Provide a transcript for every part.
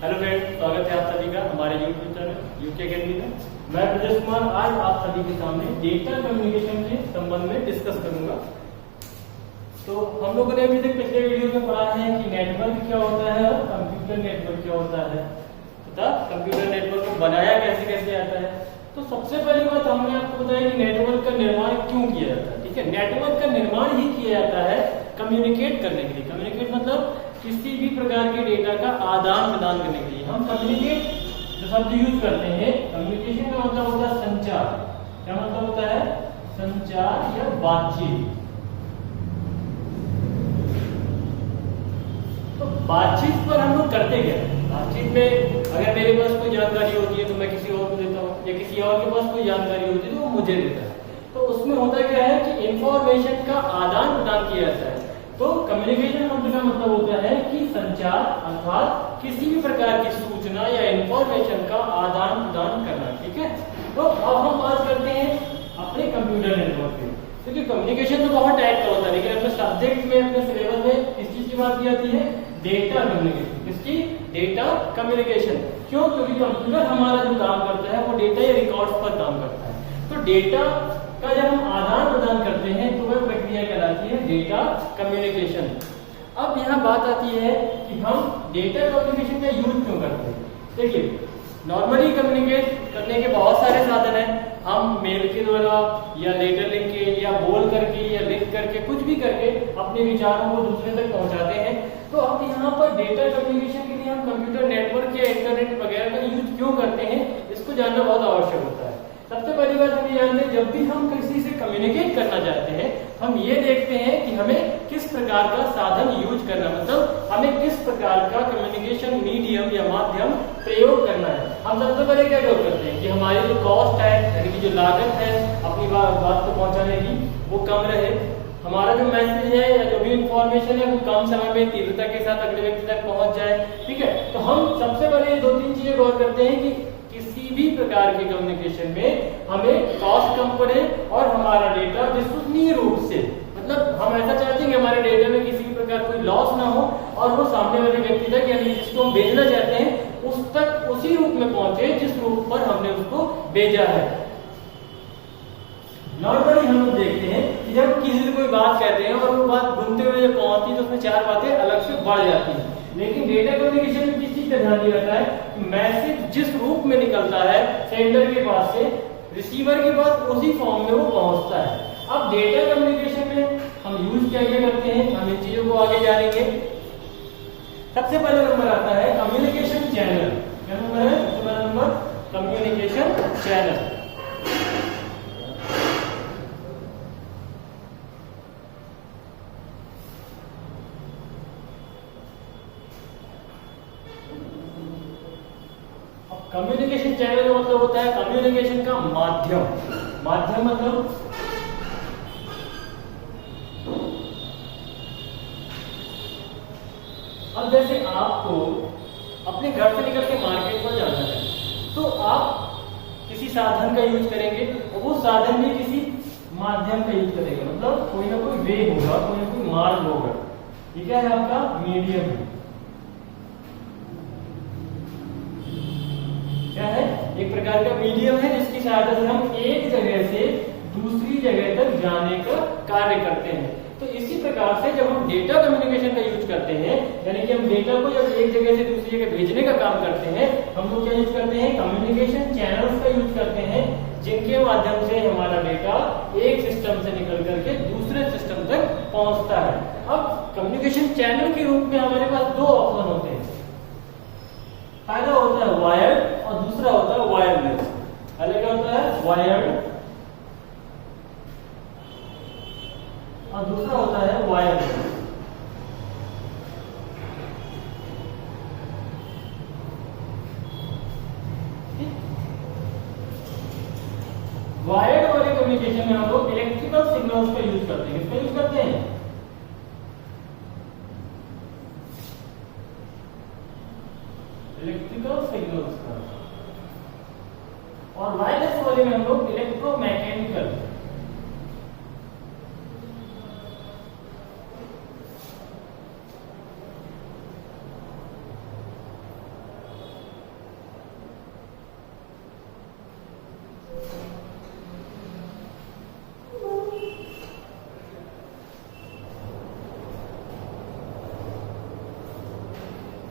Hello friend, स्वागत है आप सभी का हमारे यूट्यूब चैनल यूके अकेडमी में। मैं ब्रजेश कुमार आज आप सभी के सामने डेटा कम्युनिकेशन के संबंध में डिस्कस करूंगा। तो हम लोगों ने अभी तक पिछले वीडियो में पढ़ा है कि नेटवर्क क्या होता है और कंप्यूटर नेटवर्क क्या होता है तथा कंप्यूटर नेटवर्क को बनाया कैसे कैसे आता है। तो सबसे पहली बात हमने आपको बताया कि नेटवर्क का निर्माण क्यों किया जाता है। ठीक है, नेटवर्क का निर्माण ही किया जाता है कम्युनिकेट करने के लिए। कम्युनिकेट मतलब किसी भी प्रकार के डेटा का आदान प्रदान करने के लिए हम कम्युनिकेट जो शब्द यूज करते हैं। कम्युनिकेशन का मतलब होता है संचार। क्या मतलब होता है? संचार या बातचीत। तो बातचीत पर हम लोग करते क्या? बातचीत में अगर मेरे पास कोई जानकारी होती है तो मैं किसी और को देता हूँ, या किसी और के पास कोई जानकारी होती है तो वो मुझे देता है। तो उसमें होता क्या है कि इंफॉर्मेशन का आदान प्रदान किया जाता है। तो कम्युनिकेशन शब्द का मतलब होता है कि संचार अर्थात किसी भी प्रकार की सूचना या इंफॉर्मेशन का आदान प्रदान करना। ठीक है, तो अब हम बात करते हैं अपने कंप्यूटर नेटवर्क पे। क्योंकि कम्युनिकेशन तो बहुत टाइप का होता है, लेकिन अपने सब्जेक्ट में अपने सिलेबस में किस चीज की बात की जाती है? Data communication. किसकी? Data communication. क्यों? क्योंकि कंप्यूटर हमारा जो काम करता है वो डेटा या रिकॉर्ड्स पर काम करता है। तो डेटा का जब हम आदान प्रदान करते हैं तो वह प्रक्रिया कहलाती है डेटा कम्युनिकेशन। अब यहाँ बात आती है कि हम डेटा कम्युनिकेशन का यूज क्यों करते हैं। देखिए, नॉर्मली कम्युनिकेट करने के बहुत सारे साधन हैं। हम मेल के द्वारा या लेटर लिख के या बोल करके या लिख करके कुछ भी करके अपने विचारों को दूसरे तक पहुंचाते हैं। तो अब यहाँ पर डेटा कम्युनिकेशन के लिए हम कंप्यूटर नेटवर्क या इंटरनेट वगैरह का यूज क्यों करते हैं, इसको जानना बहुत आवश्यक होता है। सबसे पहली बात हम ये जानते हैं, जब भी हम किसी से कम्युनिकेट करना चाहते हैं हम ये देखते हैं कि हमें किस प्रकार का साधन यूज करना, मतलब हमें किस प्रकार का कम्युनिकेशन मीडियम या माध्यम प्रयोग करना है। हम सबसे पहले क्या करते हैं कि हमारी जो कॉस्ट है, यानी कि जो लागत है अपनी बात को पहुंचाने की, वो कम रहे। हमारा जो मैसेज है या जो भी इंफॉर्मेशन है वो कम समय में तीव्रता के साथ अगले व्यक्ति तक पहुंच जाए। ठीक है, तो हम सबसे पहले दो तीन चीजें गौर करते हैं कि किसी भी प्रकार के कम्युनिकेशन में हमें कॉस्ट कम पड़े और हमारा डेटा विश्वसनीय रूप से, मतलब हम ऐसा चाहते हैं कि हमारे डेटा में किसी भी प्रकार कोई लॉस ना हो और वो सामने वाले व्यक्ति तक, यानी जिसको हम भेजना चाहते हैं उस तक उसी रूप में पहुंचे जिस रूप पर हमने उसको भेजा है। नॉर्मली हम लोग देखते हैं कि जब किसी से कोई बात कहते हैं और वो बात बुनते हुए जब पहुंचती है तो उसमें चार बातें अलग से बढ़ जाती हैं। लेकिन डेटा कम्युनिकेशन में किस चीज का ध्यान दिया जाता है कि मैसेज जिस रूप में निकलता है सेंडर के पास से रिसीवर के पास, उसी फॉर्म में वो पहुंचता है। अब डेटा कम्युनिकेशन में हम यूज क्या क्या करते हैं, हम इन चीजों को आगे जानेंगे। सबसे पहले नंबर आता है कम्युनिकेशन चैनल। क्या नंबर है? सबसे पहला number communication channel. Communication channel का मतलब होता है कम्युनिकेशन का माध्यम। माध्यम मतलब अब जैसे आपको अपने घर से निकल के मार्केट में जाना है तो आप किसी साधन का यूज करेंगे और वो साधन भी किसी माध्यम का यूज करेंगे, मतलब कोई ना कोई वे होगा, कोई ना कोई मार्ग होगा। ठीक है, आपका मीडियम है। क्या है? एक प्रकार का मीडियम है जिसकी सहायता से हम एक जगह से दूसरी जगह तक जाने का कार्य करते हैं। तो इसी प्रकार से जब हम डेटा कम्युनिकेशन का यूज करते हैं, यानी कि हम डेटा को जब एक जगह से दूसरी जगह भेजने का काम करते हैं, हम लोग क्या यूज करते हैं? कम्युनिकेशन चैनल्स का यूज करते हैं, जिनके माध्यम से हमारा डेटा एक सिस्टम से निकल करके दूसरे सिस्टम तक पहुंचता है। अब कम्युनिकेशन चैनल के रूप में हमारे पास दो ऑप्शन होते हैं। पहला होता है वायर्ड और दूसरा होता है वायरलेस। पहले क्या होता है? वायर्ड और दूसरा होता है वायरलेस। वायर्ड वाले कम्युनिकेशन में हम लोग इलेक्ट्रिकल सिग्नल्स का यूज करते हैं। किसका यूज करते हैं? इलेक्ट्रिकल सिग्नल्स का। और वायरलेस वाले में हम लोग इलेक्ट्रोमैकेनिकल।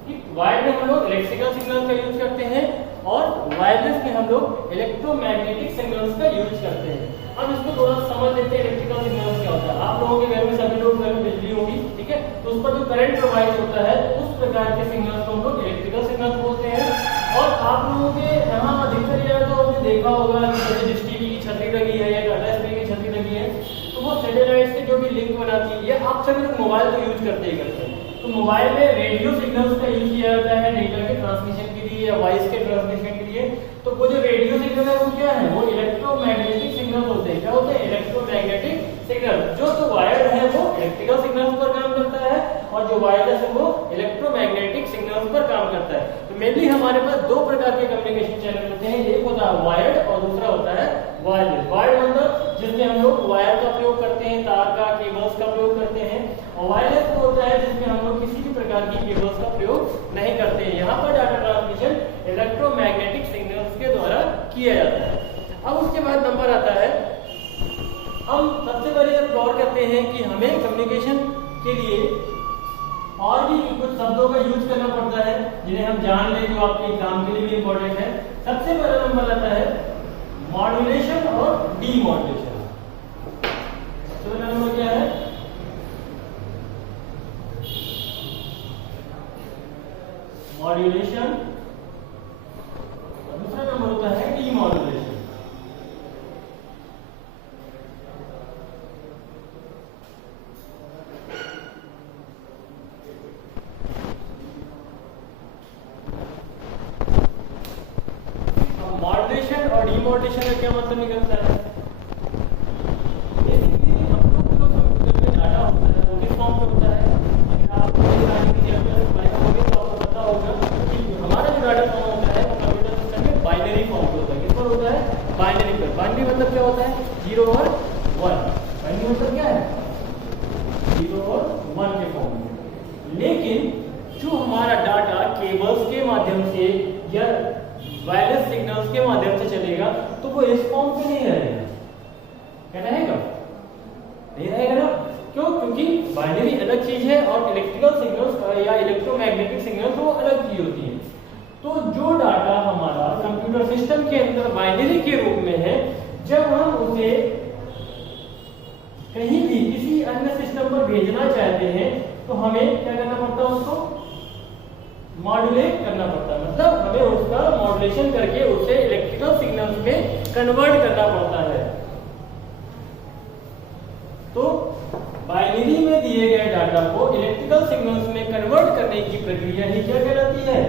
कि वायर्ड में हम लोग इलेक्ट्रिकल सिग्नल का यूज करते हैं और वायरलेस में हम लोग इलेक्ट्रोमैग्नेटिक सिग्नल्स का यूज करते हैं। अब इसको थोड़ा समझ लेते हैं इलेक्ट्रिकल सिग्नल्स क्या होता है। आप लोगों के घर में सभी लोग घर में बिजली होगी, ठीक है, तो उस पर जो करंट प्रोवाइड होता है उस प्रकार के सिग्नल्स को हम लोग इलेक्ट्रिकल सिग्नल्स बोलते हैं। और आप लोगों के यहाँ अधिकतर या तो आपने देखा होगा कि जैसे डिश टीवी की छतरी लगी है या टाटा स्काई की छतरी लगी है, तो वो सैटेलाइट से जो भी लिंक बनाती है, ये आप सभी लोग मोबाइल तो यूज करते ही करते हैं। तो मोबाइल में रेडियो सिग्नल्स का यूज किया जाता है डेटा के ट्रांसमिशन के लिए या वॉइस के ट्रांसमिशन के लिए। तो वो जो रेडियो सिग्नल है वो क्या है, वो इलेक्ट्रोमैग्नेटिक सिग्नल होते हैं। क्या होते हैं, इलेक्ट्रोमैग्नेटिक सिग्नल। जो तो वायर्ड है वो इलेक्ट्रिकल सिग्नल्स पर काम करता है और जो वायरलेस है वो इलेक्ट्रोमैग्नेटिक सिग्नल्स पर काम करता है। तो मेनली हमारे पास दो प्रकार के कम्युनिकेशन चैनल होते हैं, एक होता है वायर्ड और दूसरा होता है वायरलेस। वायर्ड मतलब जिसमें हम लोग वायर का प्रयोग करते हैं, तार का, केबल्स का प्रयोग करते हैं, और वायरलेस वो होता है जिसमें हम लोग किसी भी प्रकार की केबल्स का प्रयोग नहीं करते हैं। यहाँ पर डाटा ट्रांसमिशन इलेक्ट्रोमैग्नेटिक सिग्नल्स के द्वारा किया जाता है। अब उसके बाद नंबर आता है, हम सबसे पहले जब गौर करते हैं कि हमें कम्युनिकेशन के लिए और भी कुछ शब्दों का यूज करना पड़ता है जिन्हें हम जान लें, जो आपके एग्जाम के लिए भी इंपॉर्टेंट है। सबसे पहला नंबर आता है मॉड्यूलेशन और डीमॉड्यूलेशन। सबसे पहला नंबर क्या है, मॉड्यूलेशन, और दूसरा नंबर होता है डीमॉड्यूलेशन। मॉड्यूलेशन और डीमॉड्यूलेशन का क्या मतलब निकलता है, बेसिकली हम लोग जो कंप्यूटर में डाटा होता है वो किस फॉर्म में होता है। अगर आप तो आपको पता होगा कि हमारा जो डाटा फॉर्म होता है वो कंप्यूटर सिस्टम में बाइनरी फॉर्म पे होता है। किस पर होता है, बाइनरी पर। बाइनरी मतलब क्या होता है, 0 और 1। बाइनरी मतलब क्या है, 0 और 1 के फॉर्म में। लेकिन जो हमारा डाटा केबल्स के माध्यम से या वायरलेस सिग्नल्स के माध्यम से चलेगा तो वो इस फॉर्म पे नहीं रहेगा। क्या रहेगा, नहीं रहेगा ना। क्यों, क्योंकि बाइनरी अलग चीज है और इलेक्ट्रिकल सिग्नल्स या इलेक्ट्रोमैग्नेटिक सिग्नल्स वो अलग चीज होती है। तो जो डाटा हमारा कंप्यूटर सिस्टम के अंदर बाइनरी के रूप में है, जब हम उसे कहीं भी किसी अन्य सिस्टम पर भेजना चाहते हैं तो हमें क्या करना पड़ता है, उसको मॉड्यूलेट करना पड़ता है। मतलब हमें उसका मॉड्यूलेशन करके उसे इलेक्ट्रिकल सिग्नल्स में कन्वर्ट करना पड़ता है। तो बाइनरी में दिए गए डाटा को इलेक्ट्रिकल सिग्नल्स में कन्वर्ट करने की प्रक्रिया ही क्या कहलाती है,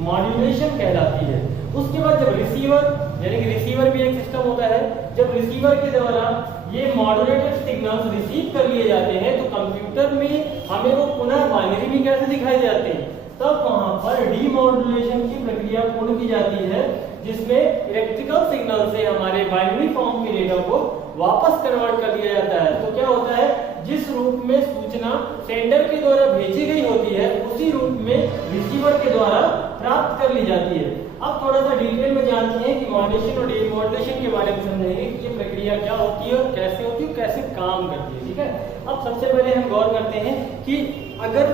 मॉड्यूलेशन कहलाती है। उसके बाद जब रिसीवर, यानी कि रिसीवर भी एक सिस्टम होता है, जब रिसीवर के द्वारा ये मॉड्यूलेटेड सिग्नल्स रिसीव कर लिए जाते हैं तो कंप्यूटर में हमें वो पुनः बाइनरी में कैसे दिखाई जाते हैं, तब वहां पर डीमॉड्यूलेशन की प्रक्रिया पूर्ण की जाती है, जिसमें इलेक्ट्रिकल सिग्नल से हमारे बाइनरी फॉर्म के डेटा को वापस कन्वर्ट कर लिया जाता है। तो क्या होता है, जिस रूप में सूचना सेंडर के द्वारा भेजी गई होती है उसी रूप में रिसीवर के द्वारा प्राप्त कर ली जाती है। अब थोड़ा सा डिटेल में जानते हैं कि मॉड्यूलेशन और डीमॉड्यूलेशन के बारे में समझेंगे कि ये प्रक्रिया क्या होती है और कैसे होती है, कैसे काम करती है। ठीक है, अब सबसे पहले हम गौर करते हैं कि अगर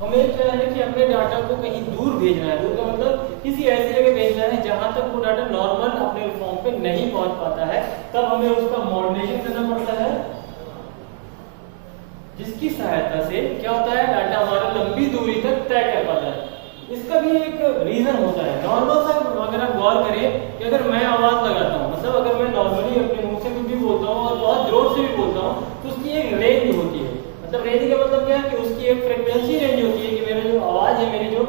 हमें क्या है कि अपने डाटा को कहीं दूर भेजना है, दूर का मतलब किसी ऐसी जगह भेजना है जहां तक वो डाटा नॉर्मल अपने फॉर्म पे नहीं पहुंच पाता है, तब हमें उसका मॉड्यूलेशन करना पड़ता है, जिसकी सहायता से क्या होता है, डाटा हमारा लंबी दूरी तक तय कर पाता है। इसका भी एक रीजन होता है। नॉर्मल सा अगर आप गौर करें कि अगर मैं आवाज लगाता हूँ, मतलब अगर मैं नॉर्मली अपने मुंह से कुछ भी बोलता हूँ और बहुत जोर से भी बोलता हूँ, तो उसकी एक रेंज होती है। मतलब रेंज का मतलब क्या है कि उसकी एक फ्रीक्वेंसी रेंज होती है कि मेरा जो आवाज है, मेरी जो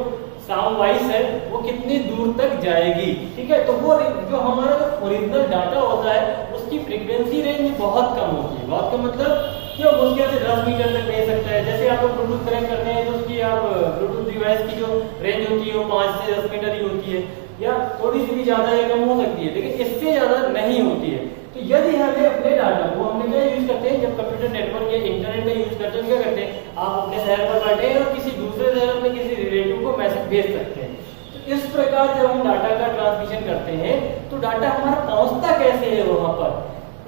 साउंड वॉइस है, वो कितनी दूर तक जाएगी। ठीक है, तो वो जो हमारा जो ओरिजिनल डाटा होता है उसकी फ्रीक्वेंसी रेंज बहुत कम होती है। बहुत कम मतलब क्यों, मुश्किल से 10 मीटर तक ले सकता है। जैसे आप ब्लूटूथ कनेक्ट करते हैं तो उसकी आप ब्लूटूथ डिवाइस की जो रेंज होती है वो 5 से 10 मीटर ही होती है, या थोड़ी सी भी ज्यादा या कम हो सकती है, लेकिन इससे ज्यादा नहीं होती है। तो यदि हमें अपने डाटा को, हमने क्या यूज करते हैं, जब कंप्यूटर नेटवर्क या इंटरनेट का यूज करते हैं, क्या करते हैं, आप अपने शहर पर बैठे हैं और किसी दूसरे शहर में किसी रिलेटिव को मैसेज भेज सकते हैं। तो इस प्रकार जब हम डाटा का ट्रांसमिशन करते हैं तो डाटा हमारा पहुंचता कैसे है वहां पर,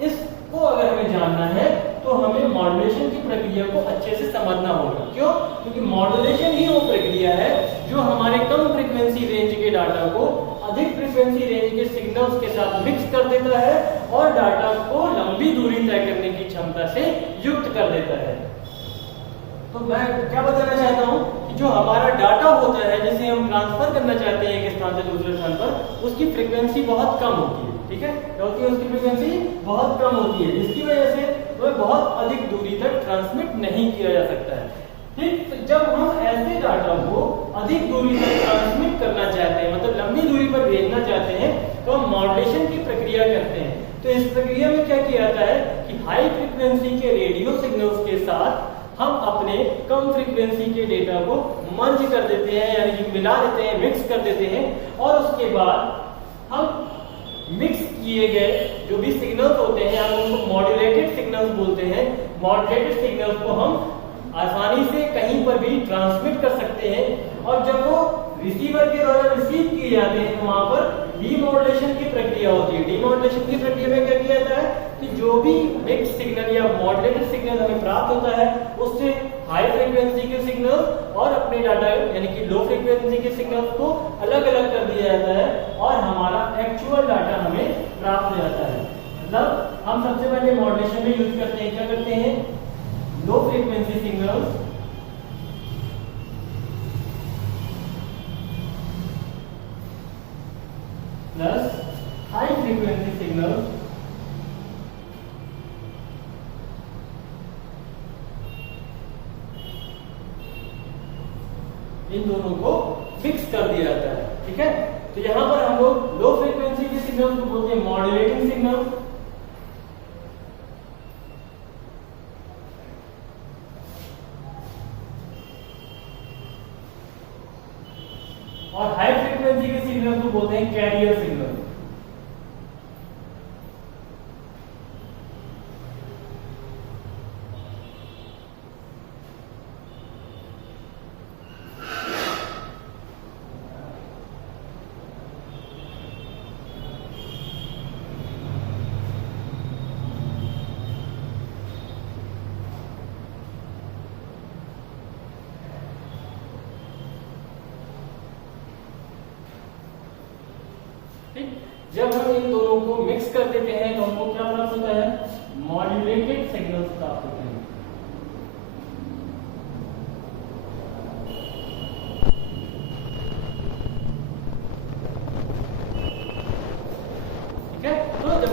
इसको अगर हमें जानना है तो हमें मॉड्यूलेशन की प्रक्रिया को अच्छे से समझना होगा। क्यों, क्योंकि मॉड्यूलेशन ही वो प्रक्रिया है जो डाटा को अधिक फ्रीक्वेंसी रेंज के सिग्नल्स के साथ मिक्स कर देता है और डाटा को लंबी दूरी तय करने की क्षमता से युक्त कर देता है। तो मैं क्या बताना चाहता हूँ कि जो हमारा डाटा होता है जिसे हम ट्रांसफर करना चाहते हैं एक स्थान से दूसरे स्थान पर, उसकी फ्रीक्वेंसी बहुत कम होती है। ठीक है, क्या होती है? उसकी फ्रीक्वेंसी बहुत कम होती है, जिसकी वजह से वह बहुत अधिक दूरी तक ट्रांसमिट नहीं किया जा सकता है। ठीक, तो जब हम ऐसे डाटा को अधिक दूरी तक ट्रांसमिट करना चाहते हैं, मतलब लंबी दूरी पर भेजना चाहते हैं, तो हम मॉड्यूलेशन की प्रक्रिया करते हैं। तो इस प्रक्रिया में क्या किया जाता है कि हाई फ्रीक्वेंसी के रेडियो सिग्नल्स के साथ हम अपने कम फ्रीक्वेंसी के डेटा को मर्ज कर देते हैं, यानी कि मिला देते हैं, मिक्स कर देते हैं, और उसके बाद हम मिक्स किए गए जो भी सिग्नल्स होते हैं हम उनको मॉड्यूलेटेड सिग्नल्स बोलते हैं। मॉड्यूलेटेड सिग्नल्स को हम आसानी से कहीं पर भी ट्रांसमिट कर सकते हैं, और जब वो रिसीवर के द्वारा रिसीव किए जाते हैं तो वहां पर डीमॉड्यूलेशन की प्रक्रिया होती है। डीमॉड्यूलेशन की प्रक्रिया में क्या किया जाता है कि जो भी मिक्स सिग्नल या मॉड्यूलेटेड सिग्नल हमें प्राप्त होता है उससे हाई फ्रीक्वेंसी के सिग्नल और अपने डाटा यानी कि लो फ्रीक्वेंसी के सिग्नल्स को अलग अलग कर दिया जाता है और हमारा एक्चुअल डाटा हमें प्राप्त हो जाता है। मतलब हम सबसे पहले मॉड्यूलेशन में यूज करते हैं, क्या करते हैं, low frequency signals plus high frequency signal इन दोनों को फिक्स कर दिया जाता है। ठीक है, तो यहां पर हम लोग लो फ्रीक्वेंसी के सिग्नल्स को बोलते हैं मॉड्यूलेटिंग सिग्नल, और हाई फ्रीक्वेंसी के सिग्नल को बोलते हैं कैरियर सिग्नल। जब हम इन दोनों को मिक्स कर देते हैं तो हमको क्या प्राप्त होता है, मॉड्यूलेटेड सिग्नल्स प्राप्त होते हैं। ठीक है, तो जब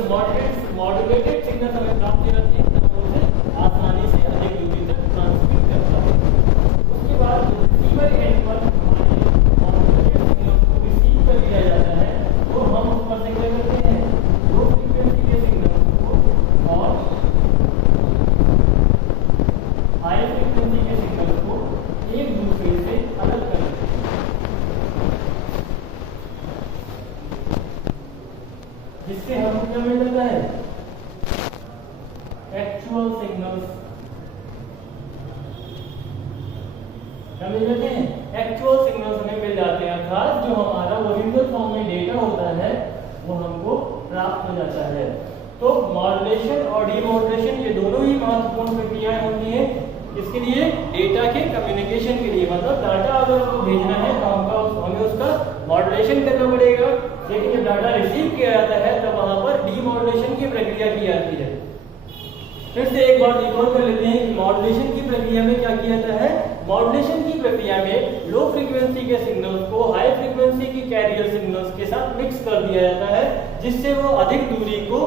मॉड्यूलेटेड सिग्नल हमें प्राप्त हो जाती है तब हम उसे आसानी से अधिक दूरी तक ट्रांसमिट कर पाते हैं। उसके बाद रिसीवर एंड पर हमारे मॉड्यूलेटेड सिग्नल को रिसीव कर लिया जाता है, तो हम उस पर से क्या करते हैं, लो फ्रीक्वेंसी के सिग्नल को और हाई फ्रीक्वेंसी के सिग्नल को एक दूसरे से अलग कर देते हैं, जिससे हमको क्या मिल जाता है, एक्चुअल सिग्नल्स। क्या मिल जाते हैं, एक्चुअल सिग्नल्स हमें मिल जाते हैं, अर्थात जो हमारा ओरिजिनल फॉर्म में डेटा होता है वो हमको प्राप्त हो जाता है। तो मॉड्यूलेशन और डीमॉड्यूलेशन ये दोनों ही महत्वपूर्ण प्रक्रियाएं होती हैं इसके लिए, डेटा के कम्युनिकेशन के लिए। मतलब डाटा अगर हमको भेजना है तो हमें उसका मॉड्यूलेशन करना पड़ेगा, लेकिन जब डाटा रिसीव किया जाता है तब वहां पर डीमॉड्यूलेशन की प्रक्रिया की जाती है। फिर से एक बार रिकॉल कर लेते हैं कि मॉड्यूलेशन की प्रक्रिया में क्या किया जाता है। मॉड्यूलेशन की प्रक्रिया में लो फ्रीक्वेंसी के सिग्नल्स को हाई फ्रीक्वेंसी की कैरियर सिग्नल्स के साथ मिक्स कर दिया जाता है, जिससे वो अधिक दूरी को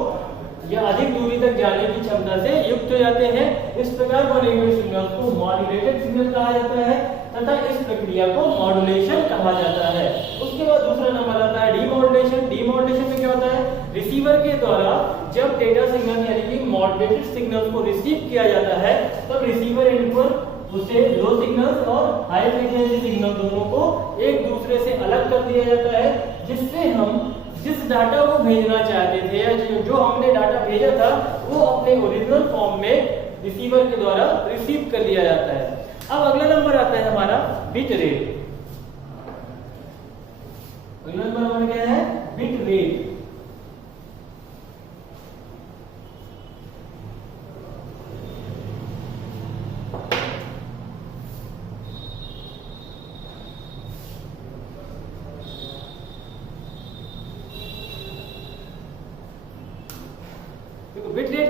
या अधिक दूरी तक जाने की क्षमता से युक्त हो जाते हैं। इस प्रकार बने हुए सिग्नल्स को मॉड्यूलेटेड सिग्नल कहा जाता है तथा इस प्रक्रिया को मॉड्यूलेशन कहा जाता है। उसके बाद दूसरा नंबर आता है डीमॉड्यूलेशन। डीमॉड्यूलेशन में क्या होता है, रिसीवर के द्वारा जब डेटा सिग्नल यानी कि मॉड्यूलेटेड सिग्नल्स को रिसीव किया जाता है तब रिसीवर एंड पर उसे लो सिग्नल्स और हाई फ्रीक्वेंसी सिग्नल दोनों को एक दूसरे से अलग कर दिया जाता है, जिससे हम जिस डाटा को भेजना चाहते थे या जो हमने डाटा भेजा था वो अपने ओरिजिनल फॉर्म में रिसीवर के द्वारा रिसीव कर लिया जाता है। अब अगला नंबर आता है हमारा बिट रेट। अगला नंबर हमारा क्या है, बिट रेट।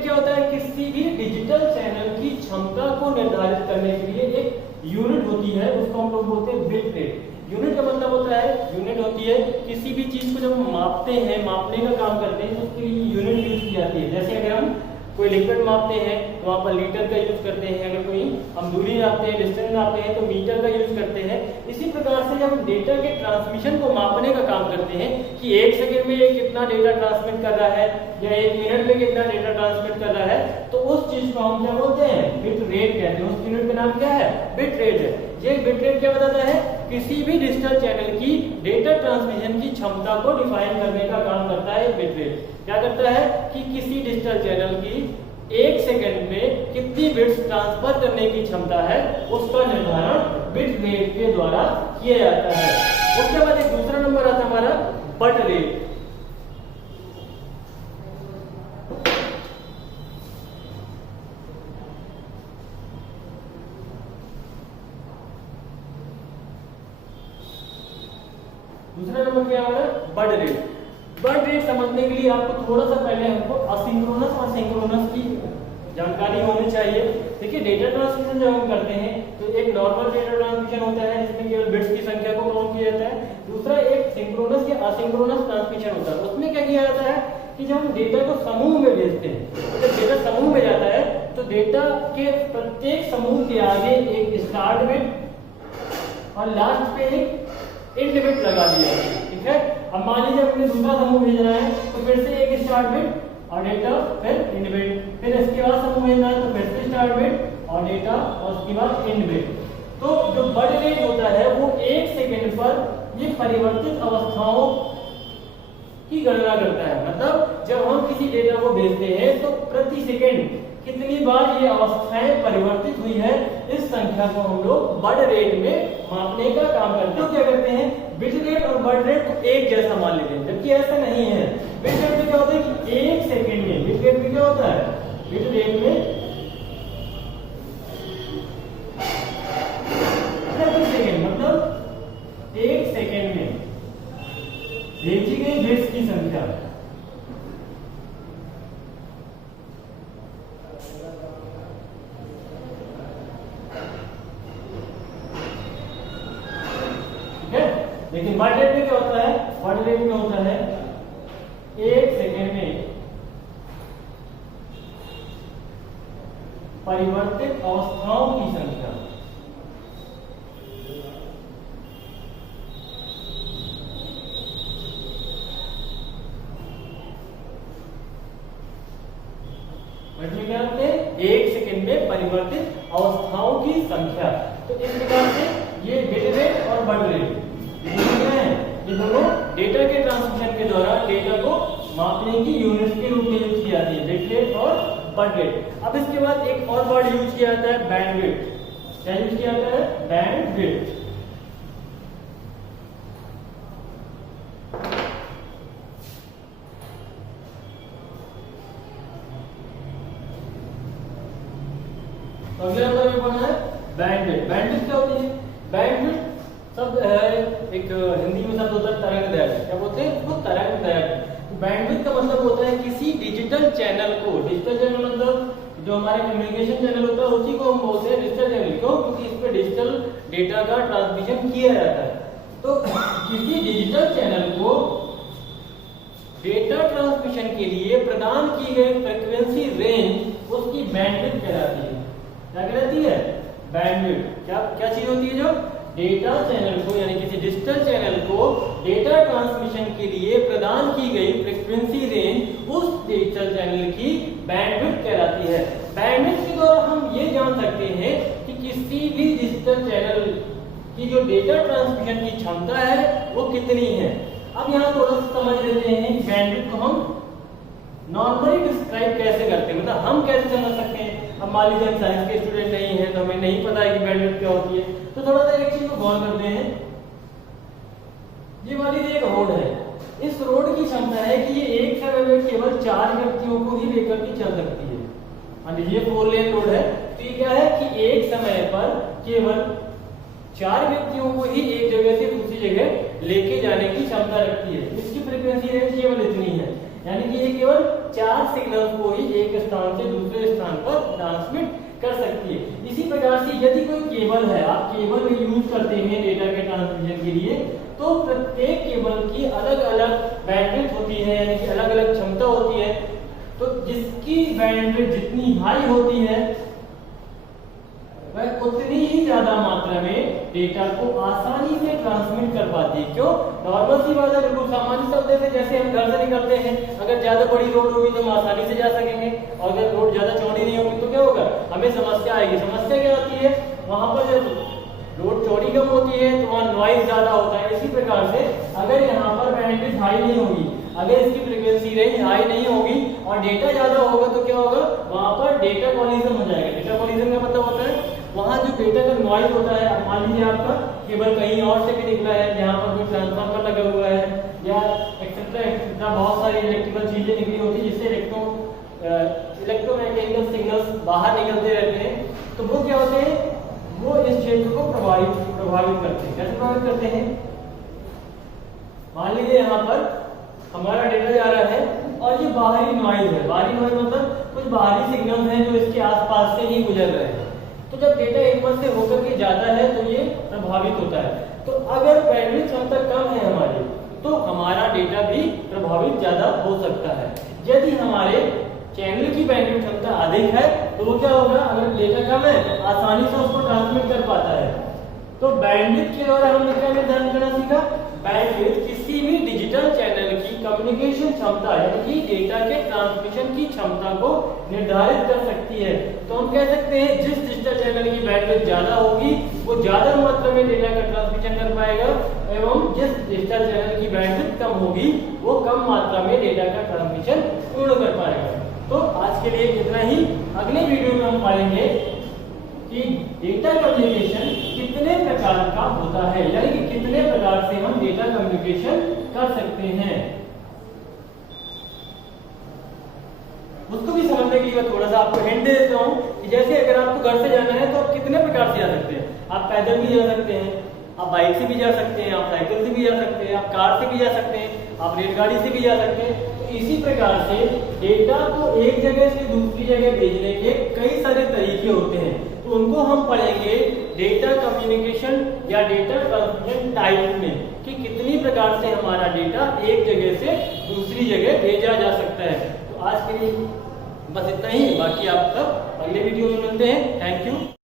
क्या होता है, किसी भी डिजिटल चैनल की क्षमता को निर्धारित करने के लिए एक यूनिट होती है, उसको हम लोग बोलते हैं बिट रेट। यूनिट का मतलब होता है, यूनिट होती है किसी भी चीज को जब हम मापते हैं, मापने का काम करते हैं, तो उसके लिए यूनिट यूज की जाती है। जैसे अगर हम कोई लिक्विड मापते हैं तो वहाँ पर लीटर का यूज करते हैं, अगर कोई हम दूरी नापते हैं, डिस्टेंस नापते हैं तो मीटर का यूज करते हैं। इसी प्रकार से जब हम डेटा के ट्रांसमिशन को मापने का काम करते हैं कि 1 सेकंड में ये कितना डेटा ट्रांसमिट कर रहा है या 1 मिनट में कितना डेटा ट्रांसमिट कर रहा है, तो उस चीज को हम क्या बोलते हैं, बिट रेट कहते हैं। उस यूनिट का नाम क्या है, बिट रेट है। ये बिट रेट क्या बताता है, किसी भी डिजिटल चैनल की डेटा ट्रांसमिशन की क्षमता को डिफाइन करने का काम करता है बिट रेट। क्या करता है कि किसी डिजिटल चैनल की 1 सेकंड में कितनी बिट्स ट्रांसफर करने की क्षमता है, उसका निर्धारण बिट रेट के द्वारा किया जाता है। उसके बाद एक दूसरा नंबर आता है हमारा बट रेट। दूसरा नंबर क्या है, बट रेट। बट रेट समझने के लिए आपको थोड़ा सा पहले हमको असिंक्रोनस और सिंक्रोनस की जानकारी होनी चाहिए। देखिए डेटा ट्रांसमिशन जब हम करते हैं तो एक नॉर्मल डेटा ट्रांसमिशन होता है जिसमें केवल बिट्स की संख्या को काउंट किया जाता है। दूसरा एक सिंक्रोनस या असिंक्रोनस ट्रांसमिशन होता है। उसमें क्या किया जाता है कि जब हम डेटा को समूह में भेजते हैं, तो जब डेटा समूह में जाता है तो डेटा के प्रत्येक समूह के आगे एक स्टार्ट बिट और लास्ट पे एक एंड बिट लगा दिया, ठीक है। अब मान लीजिए हमने दूसरा समूह भेजना है तो फिर से एक स्टार्ट बिट और डेटा, फिर एंड बिट, फिर इसके बाद समूह भेजना है तो फिर से स्टार्ट बिट और डेटा और उसके बाद एंड बिट। तो जो बट रेट होता है वो 1 सेकंड पर ये परिवर्तित अवस्थाओं की गणना करता है। मतलब जब हम किसी डेटा को भेजते हैं तो प्रति सेकंड कितनी बार ये अवस्थाएं परिवर्तित हुई है, इस संख्या को हम लोग बट रेट में मापने का काम करते हैं। तो क्या करते हैं, बिट रेट और बट रेट को एक जैसा मान लेते हैं, जबकि ऐसा नहीं है। बिट रेट में क्या होता है कि 1 सेकंड में, बिट रेट में क्या होता है, बिट रेट में प्रति सेकंड मतलब 1 सेकंड में भेजी गई बिट्स की संख्या लेकिन बट रेट में क्या होता है, बट रेट में होता है 1 सेकंड में परिवर्तित अवस्थाओं की संख्या। बट में क्या होते हैं, 1 सेकंड में परिवर्तित अवस्थाओं की संख्या। तो इस प्रकार से ये बिट रेट और बट रेट ये दोनों डेटा के ट्रांसमिशन के द्वारा डेटा को मापने की यूनिट के रूप में यूज की जाती है, बिट रेट और बट रेट। अब इसके बाद एक और वर्ड यूज किया जाता है, बैंडविड्थ। क्या यूज किया जाता है, बैंडविड्थ। तो अगला नंबर में पढ़ना है बैंडविड्थ। बैंडविड्थ क्या होती है, बैंडविड्थ शब्द है, एक हिंदी में शब्द होता है तरंगदैर्घ्य। क्या बोलते हैं वो, तरंगदैर्घ्य। बैंडविड्थ का मतलब होता है किसी डिजिटल चैनल को, डिजिटल चैनल मतलब जो हमारे कम्युनिकेशन चैनल होता है उसी को हम बोलते हैं डिजिटल चैनल। क्यों, क्योंकि इस पे डिजिटल डेटा का ट्रांसमिशन किया जाता है। तो किसी डिजिटल चैनल को डेटा ट्रांसमिशन के लिए प्रदान की गई फ्रीक्वेंसी रेंज उसकी बैंडविड्थ कहलाती है। क्या कहलाती है, बैंडविड्थ। क्या चीज होती है, जो डेटा चैनल को यानी किसी डिजिटल चैनल को डेटा ट्रांसमिशन के लिए प्रदान की गई फ्रीक्वेंसी रेंज उस डिजिटल चैनल की बैंडविड्थ कहलाती है। बैंडविड्थ के द्वारा हम ये जान सकते हैं कि किसी भी डिजिटल चैनल की जो डेटा ट्रांसमिशन की क्षमता है वो कितनी है। अब यहाँ थोड़ा सा समझ लेते हैं कि बैंडविड्थ को हम नॉर्मली डिस्क्राइब कैसे करते हैं, मतलब हम कैसे समझ सकते हैं। अब मान लीजिए हम साइंस के स्टूडेंट नहीं है तो हमें नहीं पता है कि बैंडविड्थ क्या होती है, तो थोड़ा सा एक चीज को गौर करते हैं। ये वाली एक रोड है, इस रोड की क्षमता है कि ये एक समय में केवल 4 व्यक्तियों को ही लेकर के चल सकती है। मान लीजिए 4 लेन रोड है, तो ये क्या है कि एक समय पर केवल 4 व्यक्तियों को ही एक जगह से दूसरी जगह लेके जाने की क्षमता रखती है। इसकी फ्रीक्वेंसी रेंज केवल इतनी है। यानी कि ये केवल 4 सिग्नल्स को ही एक स्थान से दूसरे स्थान पर ट्रांसमिट कर सकती है। इसी प्रकार से यदि कोई केबल है, आप केबल में यूज करते हैं डेटा के ट्रांसमिशन के लिए, तो प्रत्येक केबल की अलग अलग बैंडविड्थ होती है, यानी कि अलग अलग क्षमता होती है। तो जिसकी बैंडविड्थ जितनी हाई होती है वह उतनी ही ज्यादा मात्रा में डेटा को आसानी से ट्रांसमिट कर पाती है। क्यों? नॉर्मल सी बात है, बिल्कुल सामान्य शब्द है, जैसे हम घर से निकलते हैं, अगर ज्यादा बड़ी रोड होगी तो हम आसानी से जा सकेंगे, और अगर रोड ज्यादा चौड़ी नहीं होगी तो क्या होगा, हमें समस्या आएगी। समस्या क्या आती है? वहां पर जब रोड चौड़ी कम होती है तो वहाँ नॉइज ज्यादा होता है। इसी प्रकार से अगर यहाँ पर बैंडविड्थ हाई नहीं होगी, अगर इसकी फ्रीक्वेंसी रेंज हाई नहीं होगी और डेटा ज्यादा होगा तो क्या होगा, वहां पर डेटा कॉलिजन हो जाएगा। डेटा कॉलिजन का मतलब होता है वहां जो डेटा का नॉइज होता है, मान लीजिए आपका केबल कहीं और से भी निकला है, जहां पर कोई ट्रांसफार्मर लगा हुआ है या एक्सेट्रा एक्सेट्रा बहुत सारी इलेक्ट्रिकल चीजें निकली होती है जिससे इलेक्ट्रोमैकेनिकल सिग्नल्स बाहर निकलते रहते हैं, तो वो क्या होते हैं, वो इस क्षेत्र को प्रभावित करते हैं। कैसे प्रभावित करते हैं? मान लीजिए यहाँ पर हमारा डेटा जा रहा है और ये बाहरी नॉइज है। बाहरी नॉइज मतलब कुछ बाहरी सिग्नल्स हैं जो इसके आसपास से ही गुजर रहे हैं। तो जब डेटा एक पर से होकर के जाता है तो ये प्रभावित होता है। तो अगर बैंडविड्थ क्षमता कम है हमारी, तो हमारा डेटा भी प्रभावित ज्यादा हो सकता है। यदि हमारे चैनल की बैंडविड्थ क्षमता अधिक है तो वो क्या होगा, अगर डेटा कम है आसानी से उसको ट्रांसमिट कर पाता है। तो बैंडविड्थ के द्वारा हमने क्या निर्धारण करना सीखा? बैंडविड्थ किसी भी डिजिटल चैनल की कम्युनिकेशन क्षमता यानी कि डेटा के ट्रांसमिशन की क्षमता को निर्धारित कर सकती है। तो हम कह सकते हैं जिस डिजिटल चैनल की बैंडविड्थ ज्यादा होगी वो ज्यादा मात्रा में डेटा का ट्रांसमिशन कर पाएगा, एवं जिस डिजिटल चैनल की बैंडविड्थ कम होगी वो कम मात्रा में डेटा का ट्रांसमिशन पूर्ण कर पाएगा। तो आज के लिए इतना ही। अगले वीडियो में हम पढ़ेंगे कि डेटा कम्युनिकेशन कितने प्रकार का होता है, यानी कि कितने प्रकार से हम डेटा कम्युनिकेशन कर सकते हैं। उसको भी समझने के लिए मैं थोड़ा सा आपको हिंट दे देता हूं कि जैसे अगर आपको घर से जाना है तो आप कितने प्रकार से जा सकते हैं। आप पैदल भी जा सकते हैं, आप बाइक से भी जा सकते हैं, आप साइकिल से भी जा सकते हैं, आप कार से भी जा सकते हैं, आप रेलगाड़ी से भी जा सकते हैं। तो इसी प्रकार से डेटा को एक जगह से दूसरी जगह भेजने के कई सारे तरीके होते हैं। तो उनको हम पढ़ेंगे डेटा कम्युनिकेशन या डेटा ट्रांसमिशन टाइप में, कि कितनी प्रकार से हमारा डेटा एक जगह से दूसरी जगह भेजा जा सकता है। तो आज के लिए बस इतना ही, बाकी आप सब अगले वीडियो में मिलते हैं। Thank you.